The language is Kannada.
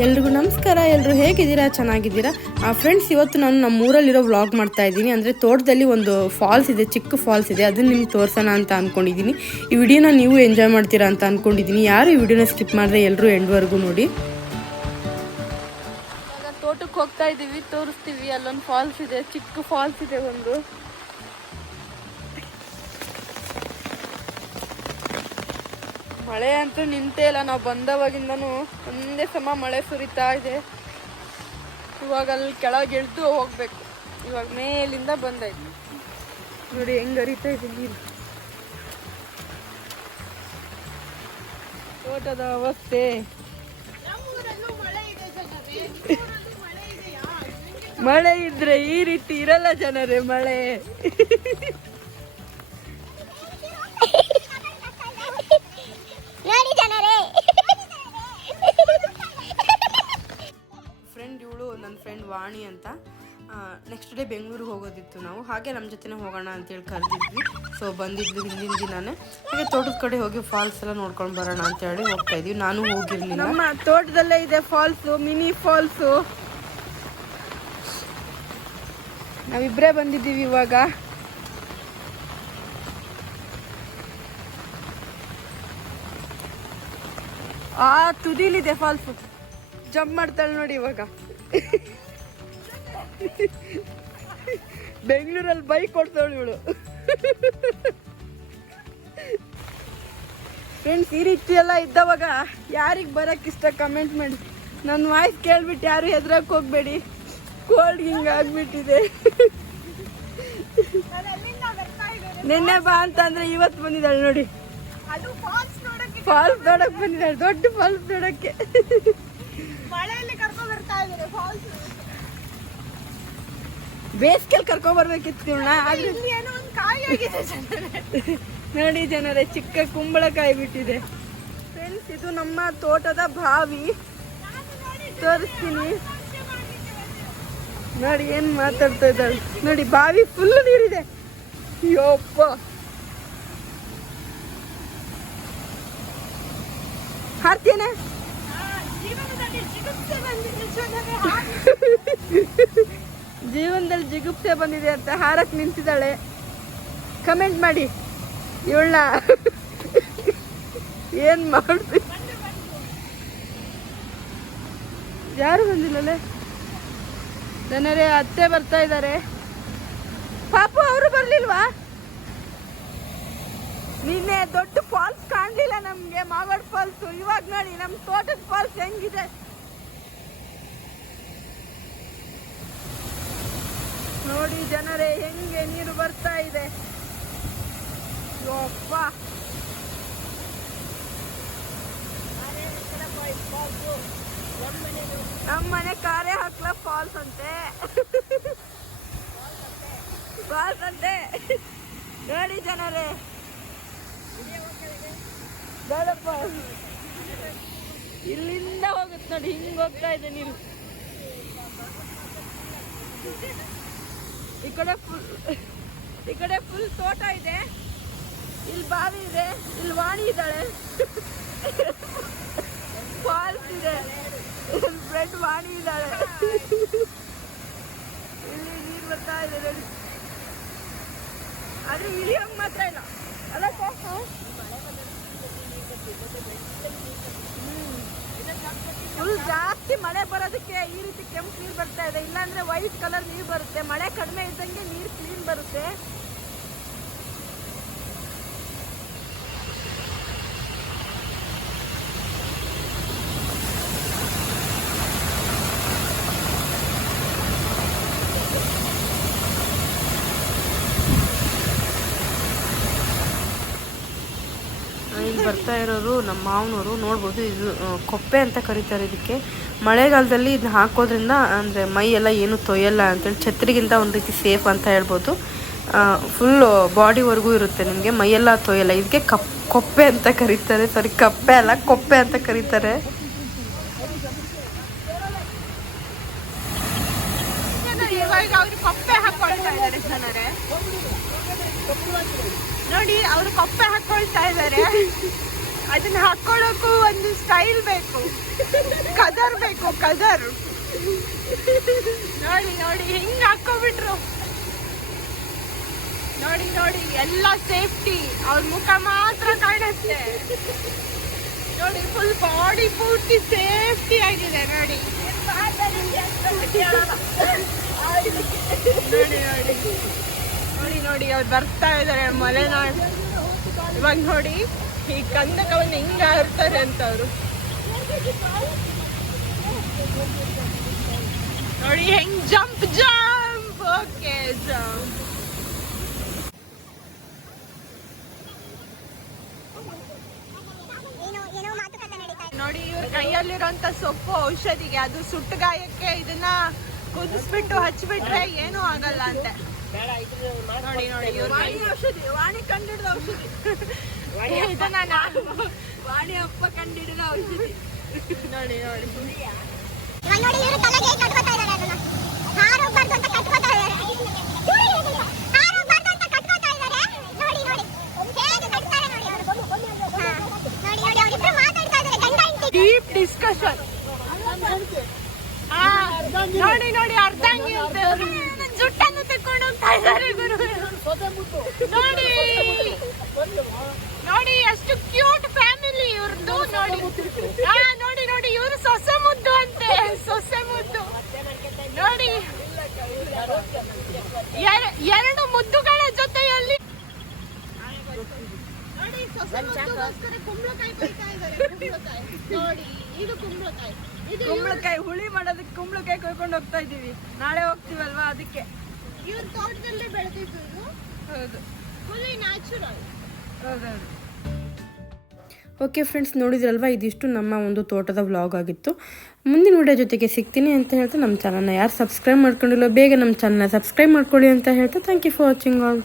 ಎಲ್ರಿಗೂ ನಮಸ್ಕಾರ. ಎಲ್ಲರೂ ಹೇಗಿದ್ದೀರಾ? ಚೆನ್ನಾಗಿದ್ದೀರಾ ಫ್ರೆಂಡ್ಸ್? ಇವತ್ತು ನಾನು ನಮ್ಮ ಊರಲ್ಲಿರೋ ವ್ಲಾಗ್ ಮಾಡ್ತಾ ಇದ್ದೀನಿ. ಅಂದರೆ ತೋಟದಲ್ಲಿ ಒಂದು ಫಾಲ್ಸ್ ಇದೆ, ಚಿಕ್ಕ ಫಾಲ್ಸ್ ಇದೆ, ಅದನ್ನು ನಿಮ್ಗೆ ತೋರಿಸೋಣ ಅಂತ ಅಂದ್ಕೊಂಡಿದ್ದೀನಿ. ಈ ವಿಡಿಯೋನ ನೀವು ಎಂಜಾಯ್ ಮಾಡ್ತೀರಾ ಅಂತ ಅಂದ್ಕೊಂಡಿದ್ದೀನಿ. ಯಾರು ಈ ವಿಡಿಯೋನ ಸ್ಕಿಪ್ ಮಾಡಿದ್ರೆ ಎಲ್ಲರೂ ಎಂಡ್ವರೆಗೂ ನೋಡಿ. ಇವಾಗ ತೋಟಕ್ಕೆ ಹೋಗ್ತಾ ಇದ್ದೀವಿ, ತೋರಿಸ್ತೀವಿ. ಅಲ್ಲೊಂದು ಫಾಲ್ಸ್ ಇದೆ, ಚಿಕ್ಕ ಫಾಲ್ಸ್ ಇದೆ ಒಂದು. ಮಳೆ ಅಂತೂ ನಿಂತೇ ಇಲ್ಲ. ನಾವು ಬಂದವಾಗಿಂದನೂ ಒಂದೇ ಸಮ ಮಳೆ ಸುರಿತಾ ಇದೆ. ಇವಾಗ ಅಲ್ಲಿ ಕೆಳಗೆ ಇಳಿದು ಹೋಗ್ಬೇಕು. ಇವಾಗ ಮೇಲಿಂದ ಬಂದಾಯ್ತು ನೋಡಿ ಹೆಂಗ್ ಹರಿತಾ ಇದೆ ನೀರು. ತೋಟದ ಅವಸ್ಥೆ. ಮಳೆ ಇದ್ರೆ ಈ ರೀತಿ ಇರಲ್ಲ ಜನರೇ. ಮಳೆ ನನ್ನ ಫ್ರೆಂಡ್ ವಾಣಿ ಅಂತ. ನೆಕ್ಸ್ಟ್ ಡೇ ಬೆಂಗಳೂರಿಗೆ ಹೋಗೋದಿತ್ತು ನಾವು. ಹಾಗೆ ನಮ್ಮ ಜೊತೆನೇ ಹೋಗೋಣ ಅಂತೇಳಿ ಕರೆದಿದ್ವಿ. ಸೊ ಬಂದಿದ್ವಿ ಹಿಂದಿನ ದಿನಾನೇ. ಹಾಗೆ ತೋಟದ ಕಡೆ ಹೋಗಿ ಫಾಲ್ಸ್ ಎಲ್ಲ ನೋಡ್ಕೊಂಡು ಬರೋಣ ಅಂತೇಳಿ ಹೋಗ್ತಾ ಇದ್ವಿ. ನಾನು ಹೋಗಿರ್ಲಿಲ್ಲ. ನಮ್ಮ ತೋಟದಲ್ಲೇ ಇದೆ ಫಾಲ್ಸು, ಮಿನಿ ಫಾಲ್ಸು. ನಾವಿಬ್ಬರೇ ಬಂದಿದ್ದೀವಿ ಇವಾಗ. ಆ ತುದಿಲಿದೆ ಫಾಲ್ಸು. ಜಂಪ್ ಮಾಡ್ತಾಳೆ ನೋಡಿ ಇವಾಗ. ಬೆಂಗಳೂರಲ್ಲಿ ಬೈಕ್ ಕೊಡ್ತಾಳು ಇವಳು. ಫ್ರೆಂಡ್ಸ್, ಈ ರೀತಿ ಎಲ್ಲ ಇದ್ದವಾಗ ಯಾರಿಗೆ ಬರಕ್ಕೆ ಇಷ್ಟ ಕಮೆಂಟ್ ಮಾಡಿ. ನನ್ನ ವಾಯ್ಸ್ ಕೇಳ್ಬಿಟ್ಟು ಯಾರು ಹೆದ್ರಕ್ಕೆ ಹೋಗ್ಬೇಡಿ. ಕೋಲ್ಡ್ ಹಿಂಗ ಆಗ್ಬಿಟ್ಟಿದೆ. ನಿನ್ನೆ ಬಾ ಅಂತಂದ್ರೆ ಇವತ್ತು ಬಂದಿದ್ದಾಳೆ ನೋಡಿ. ಫಾಲ್ಸ್ ನೋಡಕ್ ಬಂದಿದ್ದಾಳೆ, ದೊಡ್ಡ ಫಾಲ್ಸ್ ನೋಡಕ್ಕೆ. ಬೇಸಿಗೆಲ್ ಕರ್ಕೊಂಡ್ ಬರ್ಬೇಕಿತ್ತು ನೋಡಿ ಜನರೇ. ಚಿಕ್ಕ ಕುಂಬಳಕಾಯಿ ಬಿಟ್ಟಿದೆ. ಫ್ರೆಂಡ್ಸ್, ಇದು ನಮ್ಮ ತೋಟದ ಬಾವಿ. ತೋರಿಸ್ತೀನಿ ನೋಡಿ. ಏನ್ ಮಾತಾಡ್ತಾ ಇದ್ದಾಳೆ ನೋಡಿ. ಬಾವಿ ಫುಲ್ ನೀರಿದೆ. ಯಪ್ಪ, ಹಾರ್ತೀನೆ. ಜೀವನದಲ್ಲಿ ಜಿಗುಪ್ಸೆ ಬಂದಿದೆ ಅಂತ ಹಾರಕ್ ನಿಂತಿದ್ದಾಳೆ. ಕಮೆಂಟ್ ಮಾಡಿ ಇವಳ ಏನ್ ಮಾಡ್ತಿ. ಯಾರು ಬಂದಿಲ್ಲಲೇ ಜನರೇ. ಅತ್ತೆ ಬರ್ತಾ ಇದ್ದಾರೆ. ಪಾಪು ಅವರು ಬರ್ಲಿಲ್ವಾ? ನಿನ್ನೆ ದೊಡ್ಡ ಫಾಲ್ಸ್ ಕಾಣ್ಲಿಲ್ಲ ನಮ್ಗೆ, ಮಾಗಡ್ ಫಾಲ್ಸ್. ಇವಾಗ ನೋಡಿ ನಮ್ ತೋಟದ ಫಾಲ್ಸ್ ಹೆಂಗಿದೆ ನೋಡಿ ಜನರೇ. ಹೆಂಗೆ ನೀರು ಬರ್ತಾ ಇದೆ. ಯಪ್ಪ, ನಮ್ಮನೆ ಕಾರೇ ಹಾಕ್ಲ ಫಾಲ್ಸ್ ಅಂತೆ. ಫಾಲ್ಸ್ ಅಂತೆ ನೋಡಿ ಜನರೇ. ಇಲ್ಲಿಂದ ಹೋಗುತ್ತೆ ನೋಡಿ, ಹಿಂಗ್ ಹೋಗ್ತಾ ಇದೆ ನೀರು. ಈ ಕಡೆ ಫುಲ್ ತೋಟ ಇದೆ. ಇಲ್ಲಿ ಬಾವಿ ಇದೆ, ಇಲ್ಲಿ ವಾಣಿ ಇದ್ದಾಳೆ. ಫಾಲ್ಸ್ ಇದೆ, ಫ್ರೆಂಡ್ ವಾಣಿ ಇದ್ದಾಳೆ. ಇಲ್ಲಿ ನೀರು ಬರ್ತಾ ಇದೆ ನೋಡಿ. ಆದ್ರೆ ಇಳಿಯೋಂಗ್ ಮಾತ್ರ ಇಲ್ಲ ಅಲ್ಲ. ಫುಲ್ ಜಾಸ್ತಿ ಮಳೆ ಬರೋದಕ್ಕೆ ಈ ರೀತಿ ಕೆಂಪು ನೀರು ಬರ್ತಾ ಇದೆ. ಇಲ್ಲಾಂದ್ರೆ ವೈಟ್ ಕಲರ್ ನೀರು ಬರುತ್ತೆ. ಮಳೆ ಕಡಿಮೆ ಇದ್ದಂಗೆ ನೀರು ಕ್ಲೀನ್ ಬರುತ್ತೆ. ಇಲ್ಲಿ ಬರ್ತಾ ಇರೋರು ನಮ್ಮ ಮಾವನವರು. ನೋಡ್ಬೋದು, ಇದು ಕೊಪ್ಪೆ ಅಂತ ಕರೀತಾರೆ ಇದಕ್ಕೆ. ಮಳೆಗಾಲದಲ್ಲಿ ಇದನ್ನ ಹಾಕೋದ್ರಿಂದ ಅಂದರೆ ಮೈ ಎಲ್ಲ ಏನು ತೊಯ್ಯಲ್ಲ ಅಂತೇಳಿ, ಛತ್ರಿಗಿಂತ ಒಂದು ರೀತಿ ಸೇಫ್ ಅಂತ ಹೇಳ್ಬೋದು. ಫುಲ್ ಬಾಡಿವರೆಗೂ ಇರುತ್ತೆ ನಿಮಗೆ, ಮೈಯೆಲ್ಲ ತೊಯ್ಯಲ್ಲ. ಇದಕ್ಕೆ ಕೊಪ್ಪೆ ಅಂತ ಕರೀತಾರೆ. ಸಾರಿ, ಕಪ್ಪೆ ಅಲ್ಲ, ಕೊಪ್ಪೆ ಅಂತ ಕರೀತಾರೆ. ಕೊಪ್ಪೆ ಹಾಕೊಳ್ತಾ ಇದ್ದಾರೆ ಜನರೇ ನೋಡಿ. ಅವರು ಕೊಪ್ಪೆ ಹಾಕೊಳ್ತಾ ಇದ್ದಾರೆ. ಅದನ್ನ ಇದನ್ನ ಹಾಕೊಳ್ಳೋಕ್ಕೂ ಒಂದು ಸ್ಟೈಲ್ ಬೇಕು, ಕದರ್ ಬೇಕು, ಕದರ್. ನೋಡಿ ನೋಡಿ ಹೆಂಗ್ ಹಾಕೋಬಿಟ್ರು. ನೋಡಿ ನೋಡಿ ಎಲ್ಲ ಸೇಫ್ಟಿ, ಅವ್ರ ಮುಖ ಮಾತ್ರ ಕಾಣುತ್ತೆ. ನೋಡಿ ಫುಲ್ ಬಾಡಿ ಪೂರ್ತಿ ಸೇಫ್ಟಿ ಆಗಿದೆ. ನೋಡಿ ನೋಡಿ ನೋಡಿ ನೋಡಿ ನೋಡಿ ಅವ್ರು ಬರ್ತಾ ಇದಾರೆ ಮಲೆನಾಡು. ಇವಾಗ ನೋಡಿ ಈ ಕಂದಕವನ್ನು ಹಿಂಗ ಹಾರ್ತಾರೆ ಅಂತ ಅವರು. ನೋಡಿ ಹೆಂಗ್ ಜಂಪ್ ಜಂಪ್. Okay jump. ನೋಡಿ ಇವ್ರ ಕೈಯಲ್ಲಿರೋಂಥ ಸೊಪ್ಪು ಔಷಧಿಗೆ, ಅದು ಸುಟ್ಟು ಗಾಯಕ್ಕೆ ಇದನ್ನ ಕುದಿಸ್ಬಿಟ್ಟು ಹಚ್ಬಿಟ್ರೆ ಏನೂ ಆಗಲ್ಲ ಅಂತೆ. ನೋಡಿ ನೋಡಿ ಇವ್ರ ಔಷಧಿ, ವಾಣಿ ಕಂಡಿಡಿದ ಔಷಧಿ ಇದನ್ನ ನಾನು ವಾಣಿ ಅಪ್ಪ ಕಂಡಿಡಿದ ಔಷಧಿ. ನೋಡಿ ನೋಡಿ ಡೀಪ್ ಡಿಸ್ಕಷನ್. ನೋಡಿ ನೋಡಿ ಅರ್ಧಂಗಿ ಜುಟ್ಟನ್ನು ತಕೊಂಡು ಹೋಗ್ತಾ ಇದ್ದಾರೆ ಗುರು. ನೋಡಿ ನೋಡಿ ಎಷ್ಟು ಕ್ಯೂಟ್ ಫ್ಯಾಮಿಲಿ ಇವ್ರದ್ದು. ನೋಡಿ ನೋಡಿ ನೋಡಿ ಇವರು ಸೊಸೆ ಮುದ್ದು ಅಂತೆ, ಸೊಸೆ ಮುದ್ದು. ನೋಡಿ ಎರಡು ಮುದ್ದುಗಳ ಜೊತೆಯಲ್ಲಿ ನೋಡಿ ಸೊಸೆ ಮುದ್ದುಗೋಸ್ಕರ ಕುಂಬಳಕಾಯಿ ಕೊಯ್ತಾ ಇದ್ದಾರೆ. ಕುಂಬಳಕಾಯಿ ನೋಡಿ, ಇದು ಕುಂಬಳಕಾಯಿ. ಕುಂಬಳಕಾಯಿ ಹುಳಿ ಮಾಡೋದಕ್ಕೆ ಕುಂಬಳಕಾಯಿ ಕೊಯ್ಕೊಂಡು ಹೋಗ್ತಾ ಇದೀವಿ. ನಾಳೆ ಹೋಗ್ತೀವಲ್ವಾ, ಅದಕ್ಕೆ. ಇವ್ರ ತೋಟದಲ್ಲೇ ಬೆಳೆದಿದ್ದು. ಹೌದು, ಫುಲ್ಲಿ ನ್ಯಾಚುರಲ್. ಹೌದೌದು. ಓಕೆ ಫ್ರೆಂಡ್ಸ್, ನೋಡಿದ್ರಲ್ವಾ, ಇದಿಷ್ಟು ನಮ್ಮ ಒಂದು ತೋಟದ ವ್ಲಾಗ್ ಆಗಿತ್ತು. ಮುಂದಿನ ವಿಡಿಯೋ ಜೊತೆಗೆ ಸಿಗ್ತೀನಿ ಅಂತ ಹೇಳ್ತಾ, ನಮ್ಮ ಚಾನಲ್ನ ಯಾರು ಸಬ್ಸ್ಕ್ರೈಬ್ ಮಾಡ್ಕೊಂಡಿಲ್ಲ ಬೇಗ ನಮ್ಮ ಚಾನಲ್ನ ಸಬ್ಸ್ಕ್ರೈಬ್ ಮಾಡ್ಕೊಳ್ಳಿ ಅಂತ ಹೇಳ್ತಾ, thank you for watching all.